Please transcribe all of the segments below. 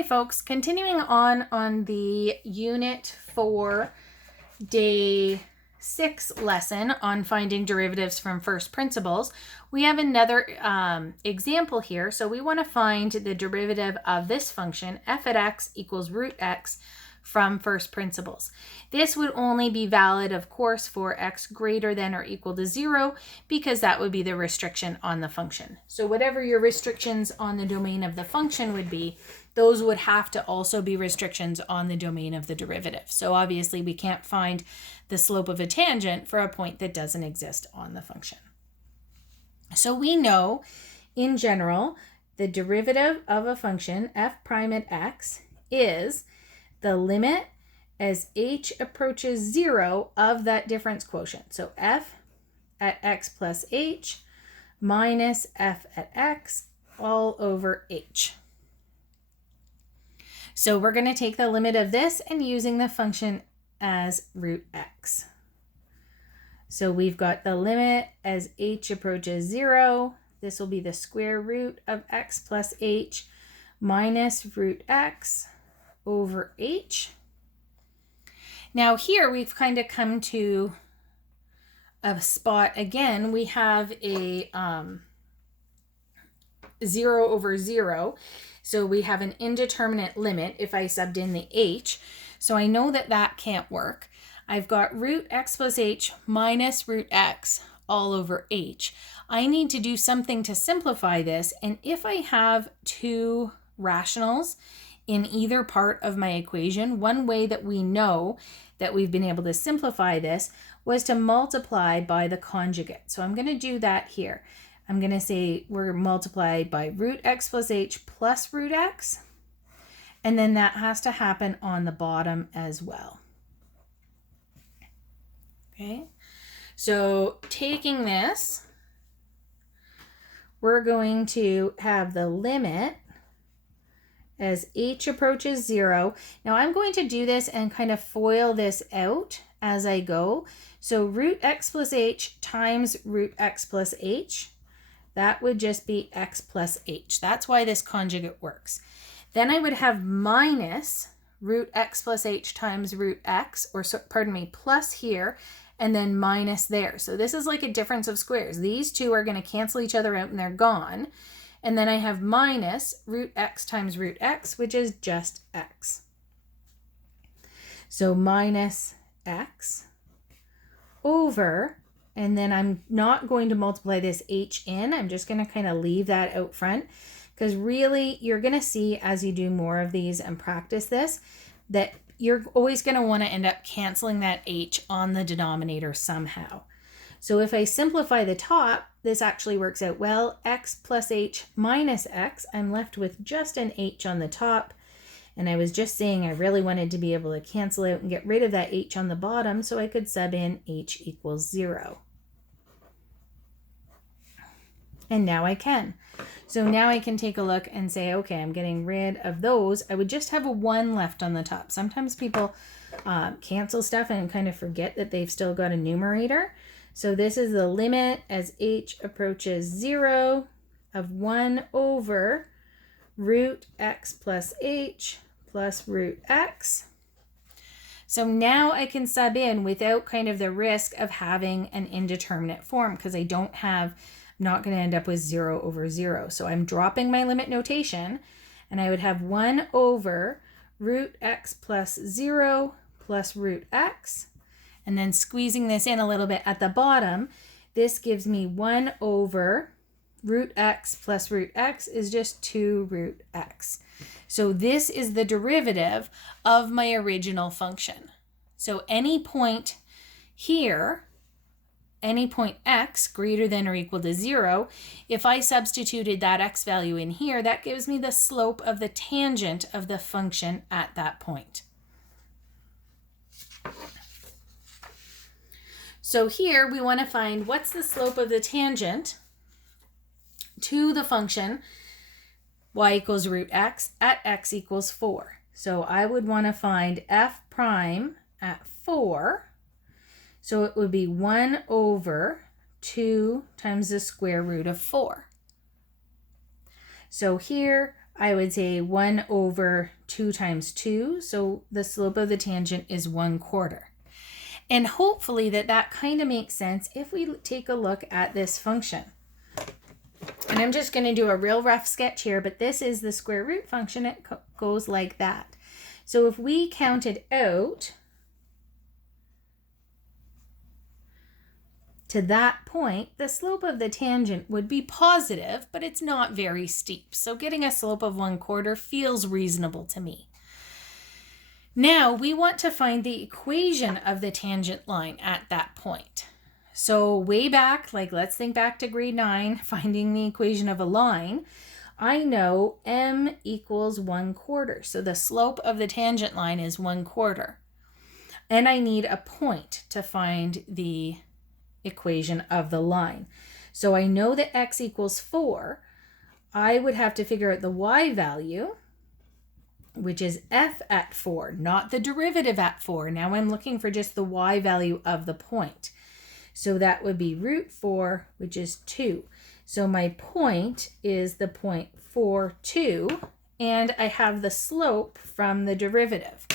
Okay, folks, continuing on the Unit 4 Day 6 lesson on finding derivatives from first principles, we have another example here. So we want to find the derivative of this function, f at x equals root x, from first principles. This would only be valid, of course, for x greater than or equal to 0, because that would be the restriction on the function. So whatever your restrictions on the domain of the function would be, those would have to also be restrictions on the domain of the derivative. So obviously we can't find the slope of a tangent for a point that doesn't exist on the function. So we know, in general, the derivative of a function, f prime at x, is the limit as h approaches 0 of that difference quotient. So f at x plus h minus f at x all over h. So we're going to take the limit of this and using the function as root x. So we've got the limit as h approaches 0. This will be the square root of x plus h minus root x over h. Now here we've kind of come to a spot again. We have a 0 over 0. So we have an indeterminate limit if I subbed in the h. So I know that that can't work. I've got root x plus h minus root x all over h. I need to do something to simplify this. And if I have two rationals in either part of my equation, one way that we know that we've been able to simplify this was to multiply by the conjugate. So I'm going to do that here. I'm going to say we're multiplied by root x plus h plus root x, and then that has to happen on the bottom as well. Okay, so taking this, we're going to have the limit as h approaches 0. Now I'm going to do this and kind of FOIL this out as I go. So root x plus h times root x plus h, that would just be x plus h. That's why this conjugate works. Then I would have minus root x plus h times root x, or plus here, and then minus there. So this is like a difference of squares. These two are going to cancel each other out and they're gone. And then I have minus root x times root x, which is just x. So minus x over, and then I'm not going to multiply this h in. I'm just going to kind of leave that out front, because really you're going to see as you do more of these and practice this, that you're always going to want to end up canceling that h on the denominator somehow. So if I simplify the top, this actually works out well. X plus h minus x, I'm left with just an h on the top. And I was just saying I really wanted to be able to cancel out and get rid of that h on the bottom so I could sub in h equals 0. And now I can. So now I can take a look and say, okay, I'm getting rid of those. I would just have a 1 left on the top. Sometimes people cancel stuff and kind of forget that they've still got a numerator. So this is the limit as h approaches 0 of 1 over root x plus h plus root x. So now I can sub in without kind of the risk of having an indeterminate form, because I don't have, I'm not going to end up with 0 over 0. So I'm dropping my limit notation, and I would have 1 over root x plus 0 plus root x. And then squeezing this in a little bit at the bottom, this gives me 1 over root x plus root x is just 2 root x. So this is the derivative of my original function. So any point here, any point x greater than or equal to 0, if I substituted that x value in here, that gives me the slope of the tangent of the function at that point. So here we want to find what's the slope of the tangent to the function y equals root x at x equals 4. So I would want to find f prime at 4. So it would be 1 over 2 times the square root of 4. So here I would say 1 over 2 times 2. So the slope of the tangent is 1/4. And hopefully that kind of makes sense if we take a look at this function. And I'm just going to do a real rough sketch here, but this is the square root function. It goes like that. So if we counted out to that point, the slope of the tangent would be positive, but it's not very steep. So getting a slope of 1/4 feels reasonable to me. Now we want to find the equation of the tangent line at that point. So way back, like let's think back to grade 9, finding the equation of a line. I know m equals 1/4. So the slope of the tangent line is 1/4. And I need a point to find the equation of the line. So I know that x equals 4. I would have to figure out the y value, which is f at 4, not the derivative at 4. Now I'm looking for just the y value of the point. So that would be root 4, which is 2. So my point is the point 4, 2, and I have the slope from the derivative.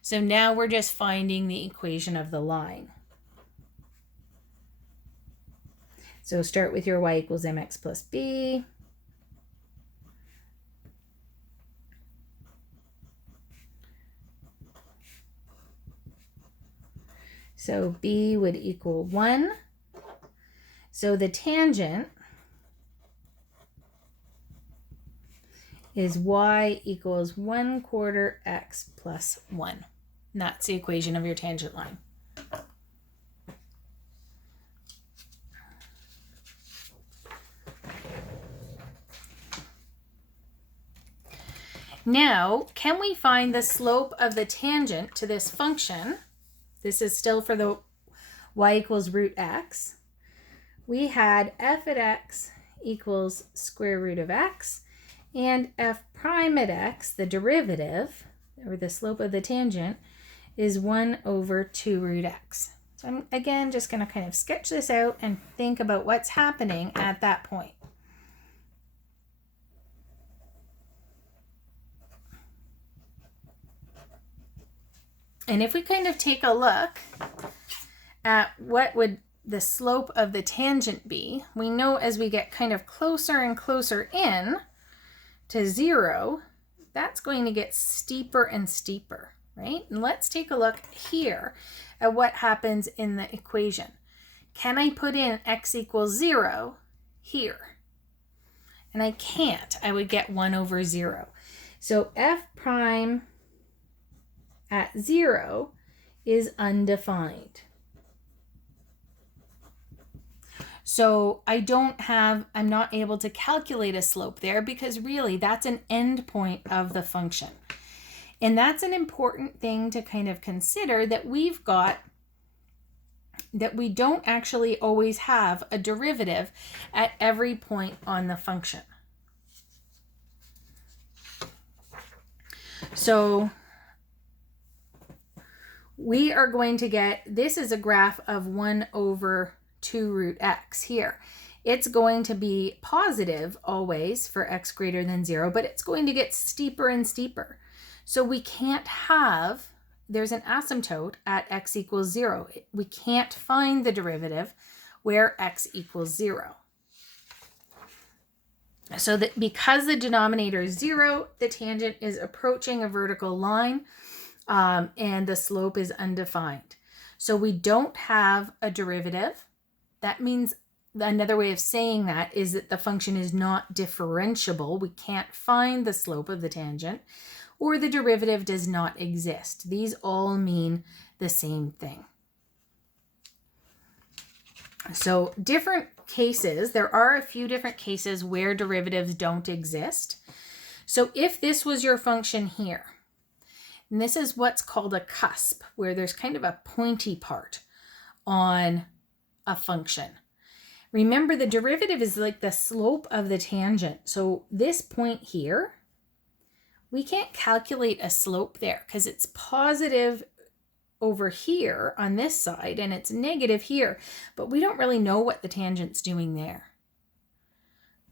So now we're just finding the equation of the line. So start with your y equals mx plus b. So b would equal 1. So the tangent is y equals 1/4 x plus 1. And that's the equation of your tangent line. Now, can we find the slope of the tangent to this function? This is still for the y equals root x. We had f at x equals square root of x, and f prime at x, the derivative, or the slope of the tangent, is 1 over 2 root x. So I'm, again, just going to kind of sketch this out and think about what's happening at that point. And if we kind of take a look at what would the slope of the tangent be, we know as we get kind of closer and closer in to 0, that's going to get steeper and steeper, right? And let's take a look here at what happens in the equation. Can I put in x equals 0 here? And I can't. I would get 1 over 0. So f prime at 0 is undefined. So I'm not able to calculate a slope there because really that's an endpoint of the function. And that's an important thing to kind of consider, that we don't actually always have a derivative at every point on the function. So we are going to get, this is a graph of 1 over 2 root x here. It's going to be positive always for x greater than 0, but it's going to get steeper and steeper. So we can't have, there's an asymptote at x equals 0. We can't find the derivative where x equals 0. So that because the denominator is 0, the tangent is approaching a vertical line, and the slope is undefined. So we don't have a derivative. That means another way of saying that is that the function is not differentiable. We can't find the slope of the tangent, or the derivative does not exist. These all mean the same thing. So different cases, there are a few different cases where derivatives don't exist. So if this was your function here, and this is what's called a cusp, where there's kind of a pointy part on a function. Remember, the derivative is like the slope of the tangent. So this point here, we can't calculate a slope there because it's positive over here on this side and it's negative here, but we don't really know what the tangent's doing there.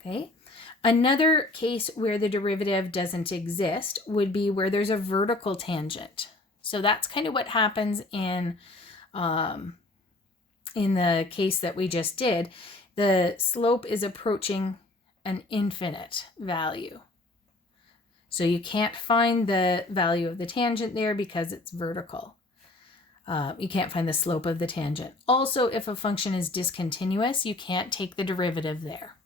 Okay, Another case where the derivative doesn't exist would be where there's a vertical tangent. So that's kind of what happens in the case that we just did. The slope is approaching an infinite value. So you can't find the value of the tangent there because it's vertical. You can't find the slope of the tangent. Also, if a function is discontinuous, you can't take the derivative there.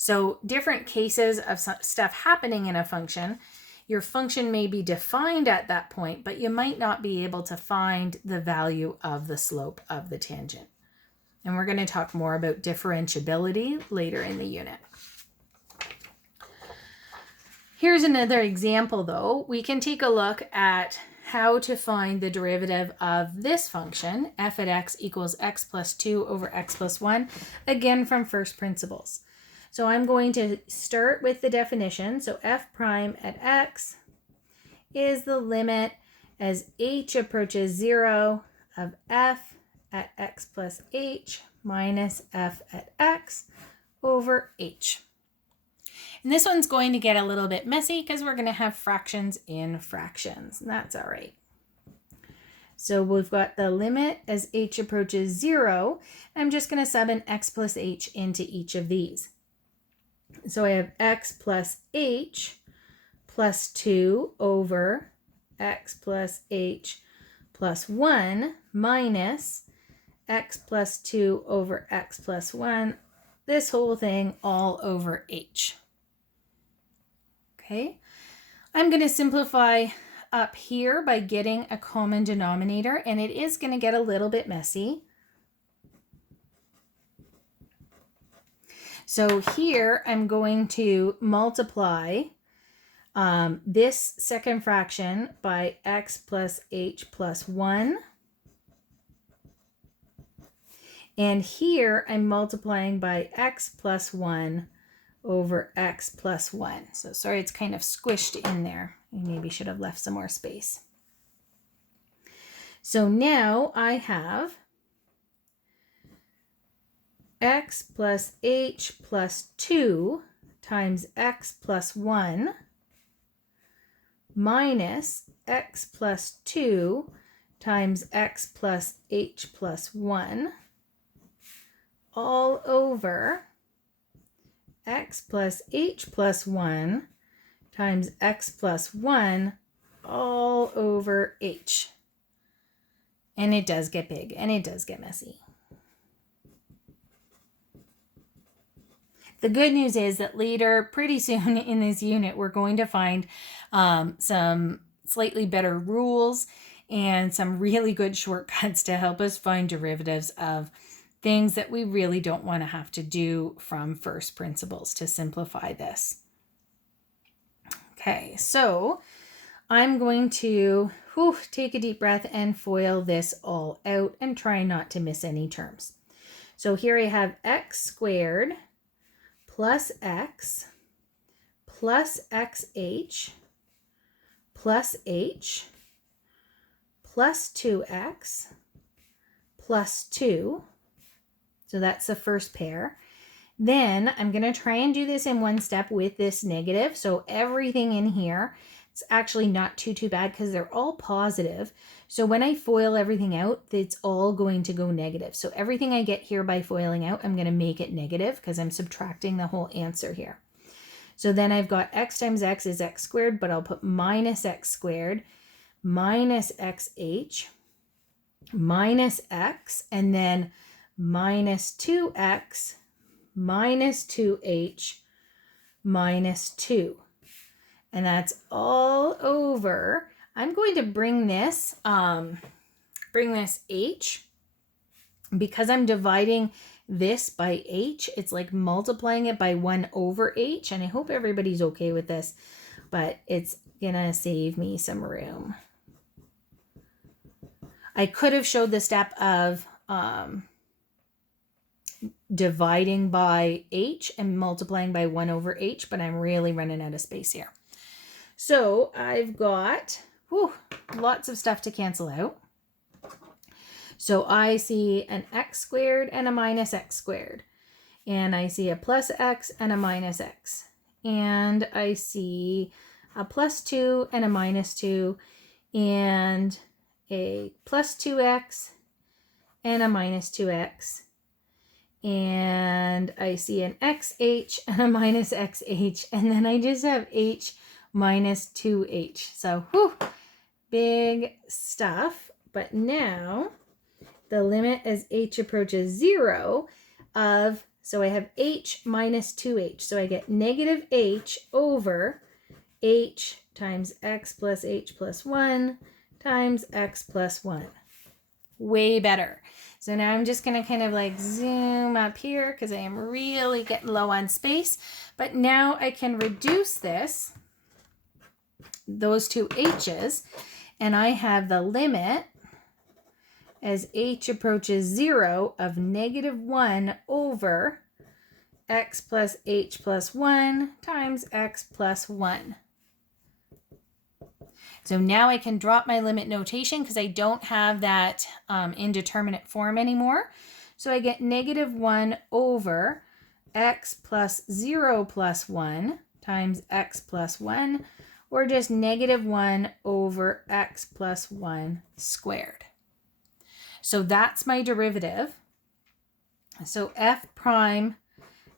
So different cases of stuff happening in a function, your function may be defined at that point, but you might not be able to find the value of the slope of the tangent. And we're going to talk more about differentiability later in the unit. Here's another example though. We can take a look at how to find the derivative of this function, f at x equals x plus 2 over x plus 1, again from first principles. So I'm going to start with the definition. So f prime at x is the limit as h approaches 0 of f at x plus h minus f at x over h. And this one's going to get a little bit messy because we're going to have fractions in fractions, and that's all right. So we've got the limit as h approaches 0. I'm just going to sub an x plus h into each of these. So I have x plus h plus 2 over x plus h plus 1 minus x plus 2 over x plus 1, this whole thing all over h. Okay, I'm going to simplify up here by getting a common denominator, and it is going to get a little bit messy. So here I'm going to multiply this second fraction by x plus h plus 1. And here I'm multiplying by x plus 1 over x plus 1. So sorry, it's kind of squished in there. I maybe should have left some more space. So now I have x plus h plus 2 times x plus 1 minus x plus 2 times x plus h plus 1 all over x plus h plus 1 times x plus 1 all over h. And it does get big, and it does get messy. The good news is that later, pretty soon in this unit, we're going to find some slightly better rules and some really good shortcuts to help us find derivatives of things that we really don't want to have to do from first principles to simplify this. Okay, so I'm going to take a deep breath and FOIL this all out and try not to miss any terms. So here I have x squared plus x plus xh plus h plus 2x plus 2. So that's the first pair. Then I'm going to try and do this in one step with this negative. So everything in here, it's actually not too bad because they're all positive. So when I FOIL everything out, it's all going to go negative. So everything I get here by FOILing out, I'm going to make it negative because I'm subtracting the whole answer here. So then I've got x times x is x squared, but I'll put minus x squared minus xh minus x, and then minus 2x minus 2h minus 2. And that's all over. I'm going to bring this h, because I'm dividing this by h, it's like multiplying it by 1 over h, and I hope everybody's okay with this, but it's gonna save me some room. I could have showed the step of dividing by h and multiplying by 1 over h, but I'm really running out of space here. So I've got lots of stuff to cancel out. So I see an x squared and a minus x squared. And I see a plus x and a minus x. and I see a +2 and a -2 and a +2x and a -2x. And I see an XH and a -XH, and then I just have H minus 2H. So, whew, big stuff. But now the limit as H approaches 0 of, so I have H minus 2H. So I get negative H over H times X plus H plus 1 times X plus 1. Way better. So now I'm just going to kind of like zoom up here because I am really getting low on space. But now I can reduce this, those two H's, and I have the limit as H approaches 0 of -1 over X plus H plus 1 times X plus 1. So now I can drop my limit notation because I don't have that indeterminate form anymore. So I get -1 over X plus 0 plus 1 times X plus 1, or just -1 over X plus 1 squared. So that's my derivative. So f prime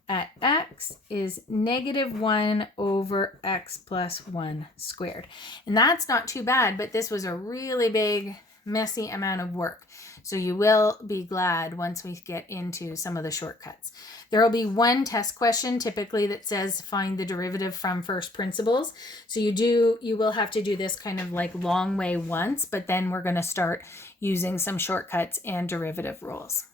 at x is -1 over x plus 1 squared. And that's not too bad, but this was a really big, messy amount of work. So you will be glad once we get into some of the shortcuts. There will be one test question typically that says find the derivative from first principles. So you will have to do this kind of like long way once, but then we're going to start using some shortcuts and derivative rules.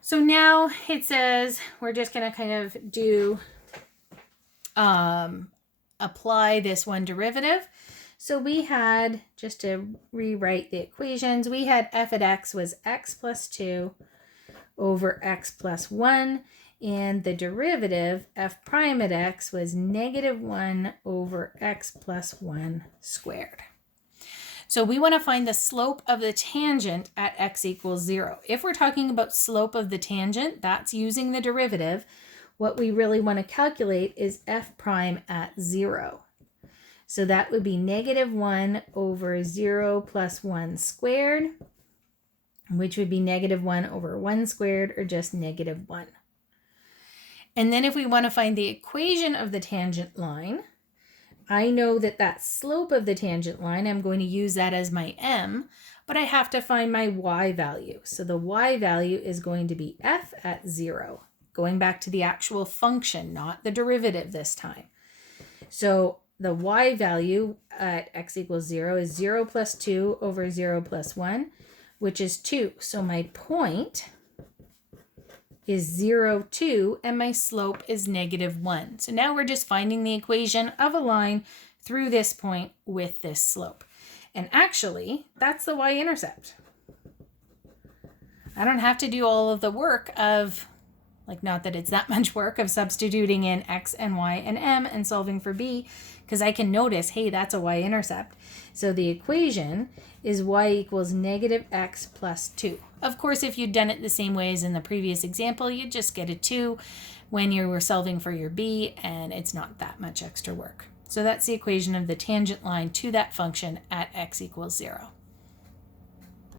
So now it says we're just going to kind of do, apply this one derivative. So we had, just to rewrite the equations, we had f at x was x plus 2 over x plus 1. And the derivative, f prime at x, was -1 over x plus 1 squared. So we want to find the slope of the tangent at x equals 0. If we're talking about slope of the tangent, that's using the derivative. What we really want to calculate is f prime at 0. So that would be -1 over 0 plus 1 squared, which would be -1 over 1 squared, or just -1. And then if we want to find the equation of the tangent line, I know that that slope of the tangent line, I'm going to use that as my m, but I have to find my y value. So the y value is going to be f at 0, going back to the actual function, not the derivative this time. So the y value at x equals 0 is 0 plus 2 over 0 plus 1, which is 2. So my point is 0, 2, and my slope is -1. So now we're just finding the equation of a line through this point with this slope. And actually, that's the y-intercept. I don't have to do all of the work of, like, not that it's that much work, of substituting in x and y and m and solving for b, because I can notice, hey, that's a y-intercept. So the equation is y equals -x plus 2. Of course, if you'd done it the same way as in the previous example, you'd just get a 2 when you were solving for your b, and it's not that much extra work. So that's the equation of the tangent line to that function at x equals 0.